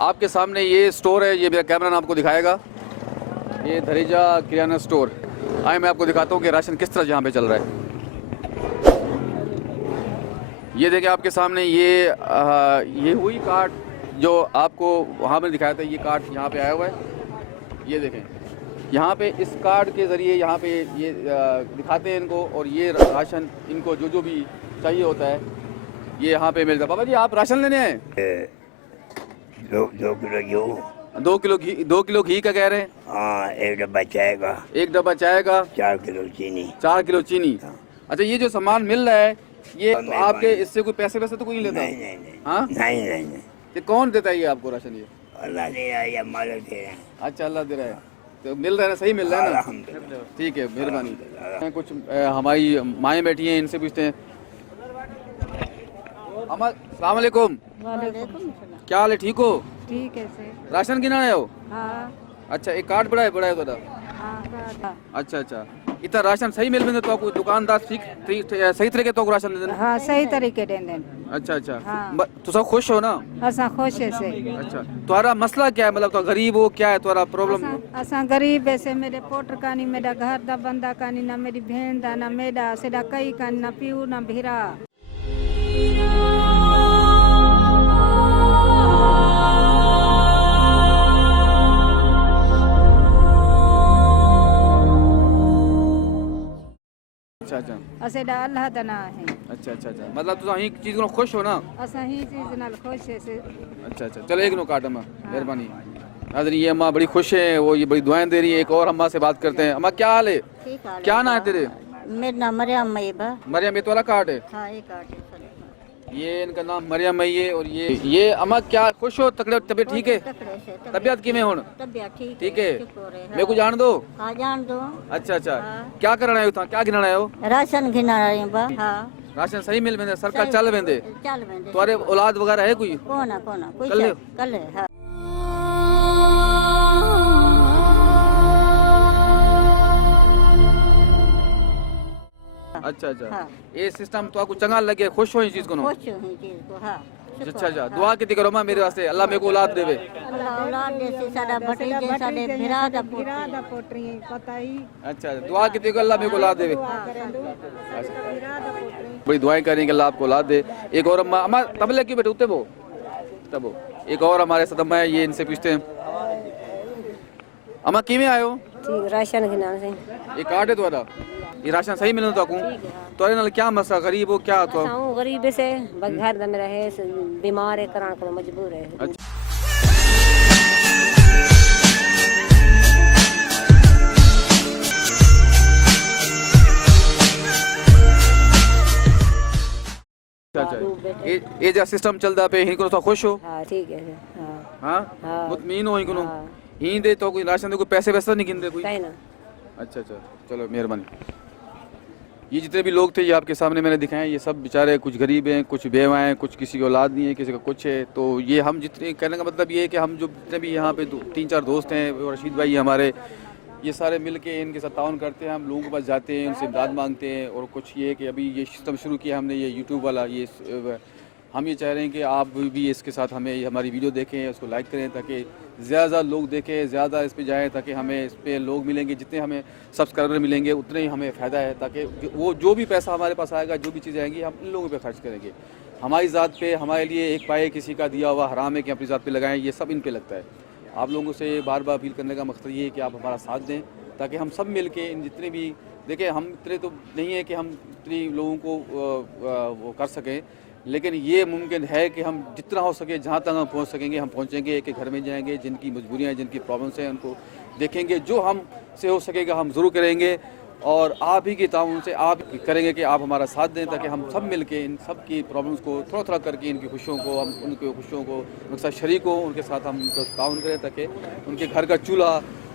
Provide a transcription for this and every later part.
आपके सामने ये स्टोर है, ये मेरा कैमरा आपको दिखाएगा, ये धरीजा किराना स्टोर। आए मैं आपको दिखाता हूँ कि राशन किस तरह यहाँ पे चल रहा है। ये देखिए आपके सामने ये हुई कार्ड जो आपको वहाँ में दिखाया था, ये कार्ड यहाँ पे आया हुआ है। ये देखें यहाँ पे इस कार्ड के ज़रिए यहाँ पे ये दिखाते हैं इनको, और ये राशन इनको जो भी चाहिए होता है ये यहाँ पे मिलता है। बाबा जी आप राशन लेने आए? 2 किलो घी। 2 किलो घी का कह रहे हैं? हाँ, एक डब्बा चाय का। 1 डब्बा चाय का। 4 किलो चीनी। 4 किलो चीनी। अच्छा, ये जो सामान मिल रहा है ये तो आपके इससे कोई पैसे वैसे तो कोई नहीं लेता? नहीं। हाँ नहीं। ये कौन देता है ये आपको राशन? ये अल्लाह दे रहा है या मालिक दे रहे हैं। अच्छा, अल्लाह दे रहा है। तो मिल रहा है ना, सही मिल रहा है ना? अल्हम्दुलिल्लाह। ठीक है, मेहरबानी। कुछ हमारी माएँ बैठी हैं, इनसे पूछते हैं। अम्मा अस्सलाम वालेकुम। क्या हाल है, ठीक हो? ठीक है सर। राशन गिना आए हो? हाँ। अच्छा, एक कार्ड बड़ा है तो हाँ। अच्छा, इतना राशन सही मिल में तो आपको दुकानदार सही तरीके तो राशन दे देना? हाँ, सही तरीके दे देन। अच्छा। हाँ। तो सब खुश हो ना? असा खुश है से। अच्छा, तुम्हारा मसला क्या है? मतलब तो गरीब हो, क्या है तुम्हारा प्रॉब्लम? असा गरीब है से, मेरे पोटर कानी, मेरा घर दा बंदा कानी, ना मेरी बहन दा, ना मेरा सेदा कई कानी, ना पीऊ ना भीरा। अच्छा असेडा अल्लाह दा ना है। अच्छा मतलब तुम ही चीज को खुश हो ना? असा ही चीज नाल खुश है से। अच्छा चलो एक नो कार्ड अम्मा, मेहरबानी। नाज़रीन ये अम्मा बड़ी खुश है, वो ये बड़ी दुआएं दे रही है। एक और अम्मा से बात करते हैं। अम्मा क्या हाल है? क्या नाम है तेरे? मेरा नाम मरियम मईबा। मरियम, ये तो वाला कार्ड है? हाँ, ये कार्ड है। ये इनका नाम मरियम मई है। और ये अम्मा क्या खुश हो? तबीयत ठीक है? तबीयत किमें हो? तबीयत ठीक है। मेरे को जान दो? हाँ, जान दो। अच्छा क्या करना है? क्या गिनाना है? राशन गिना रही बा। हाँ, राशन सही मिल वेंदे? सरकार चल वेंदे? चल वेंदे। तुम्हारे औलाद वगैरह है कोई? कोना कोई कल है। हाँ। अच्छा हाँ। ये सिस्टम तो आपको चंगा लगे? खुश हो इस चीज को? खुश हूँ चीज को। हाँ। अच्छा दुआ की करो मां मेरे वास्ते, अल्लाह मेरे को औलाद देवे। अल्लाह औलाद दे से, साडा भतीजे साडे भिरा दा पोटरी पता ही। अच्छा दुआ की करो अल्लाह मेरे को औलाद देवे। बड़ी दुआएं करेंगे अल्लाह आपको औलाद दे। एक और अम्मा तबले क्यों बैठे वो तब एक और हमारे साथ अम्मा है, ये इनसे पूछते हैं। अम्मा किमें आयो? ठीक, राशन गिना से। ये कार्ड है तुम्हारा? ये राशन सही मिलना तो तुम्हारे नाल क्या मसला? गरीब हो क्या? तो गरीब से घर दा मेरा है, बीमार है, कराने को मजबूर है। अच्छा ये जो सिस्टम चलता पे हिन को तो खुश हो? हाँ, ठीक है। हाँ मुतमीन हो? हिन ही दे तो कोई राशन दे, कोई पैसे वैसे नहीं गिनते कोई? ना। अच्छा चलो मेहरबानी। ये जितने भी लोग थे ये आपके सामने मैंने दिखाए, ये सब बेचारे कुछ गरीब हैं, कुछ बेवाएं हैं, कुछ किसी की औलाद नहीं है, किसी का कुछ है। तो ये हम जितने कहने का मतलब ये है कि हम जो जितने भी यहाँ पे 3-4 दोस्त हैं, रशीद भाई हमारे, ये सारे मिल के इनके साथ ताउन करते हैं। हम लोगों के पास जाते हैं, उनसे इमदाद मांगते हैं। और कुछ ये है कि अभी ये सिस्टम शुरू किया हमने, ये यूट्यूब वाला। ये हम ये चाह रहे हैं कि आप भी इसके साथ हमें हमारी वीडियो देखें, उसको लाइक करें, ताकि ज़्यादा लोग देखें, ज़्यादा इस पे जाएँ, ताकि हमें इस पे लोग मिलेंगे, जितने हमें सब्सक्राइबर मिलेंगे उतने ही हमें फ़ायदा है। ताकि वो जो भी पैसा हमारे पास आएगा, जो भी चीज़ें आएंगी, हम इन लोगों पे खर्च करेंगे। हमारी ज़ात पे, हमारे लिए एक पाए किसी का दिया हुआ हराम है कि अपनी ज़ात पे लगाएं, ये सब इन पे लगता है। आप लोगों से बार बार अपील करने का मकसद ये है कि आप हमारा साथ दें, ताकि हम सब मिल के इन जितने भी देखें, हम इतने तो नहीं है कि हम इतनी लोगों को वो कर सकें, लेकिन ये मुमकिन है कि हम जितना हो सके, जहाँ तक हम पहुँच सकेंगे हम पहुँचेंगे। एक घर में जाएंगे, जिनकी मजबूरियाँ हैं, जिनकी प्रॉब्लम्स हैं, उनको देखेंगे। जो हम से हो सकेगा हम ज़रूर करेंगे। और आप ही के ताउन से आप करेंगे कि आप हमारा साथ दें, ताकि हम सब मिल के इन सब की प्रॉब्लम्स को थोड़ा करके, इनकी खुशियों को हम उनकी खुशियों को उनके साथ शरीक हो, उनके साथ हम उनको ताउन करें, ताकि उनके घर का चूल्हा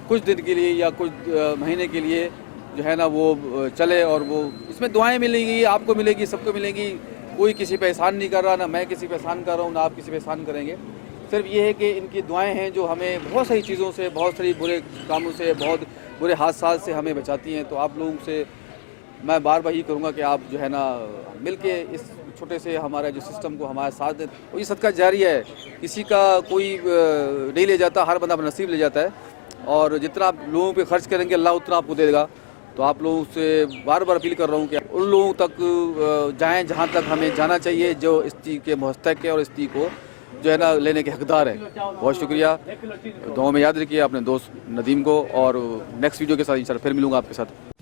कुछ दिन के लिए या कुछ महीने के लिए जो है ना वो चले। और वो इसमें दुआएँ मिलेंगी, आपको मिलेगी, सबको मिलेंगी। कोई किसी पे एहसान नहीं कर रहा, ना मैं किसी पे एहसान कर रहा हूँ, ना आप किसी पे एहसान करेंगे। सिर्फ ये है कि इनकी दुआएं हैं जो हमें बहुत सारी चीज़ों से, बहुत सारी बुरे कामों से, बहुत बुरे हादसात से हमें बचाती हैं। तो आप लोगों से मैं बार बार ही करूँगा कि आप जो है ना मिल के इस छोटे से हमारा जो सिस्टम को हमारे साथ दे, वो ये सदका जारिया है। किसी का कोई नहीं ले जाता, हर बंदा अपना नसीब ले जाता है। और जितना आप लोगों पे खर्च करेंगे अल्लाह उतना आपको देगा। तो आप लोगों से बार बार अपील कर रहा हूँ कि उन लोगों तक जाएँ जहाँ तक हमें जाना चाहिए, जो इस चीज़ के मुस्तहिक है और इस चीज़ को जो है ना लेने के हकदार है। बहुत शुक्रिया। दुआ में याद रखिए अपने दोस्त नदीम को, और नेक्स्ट वीडियो के साथ इंशाल्लाह फिर मिलूँगा आपके साथ।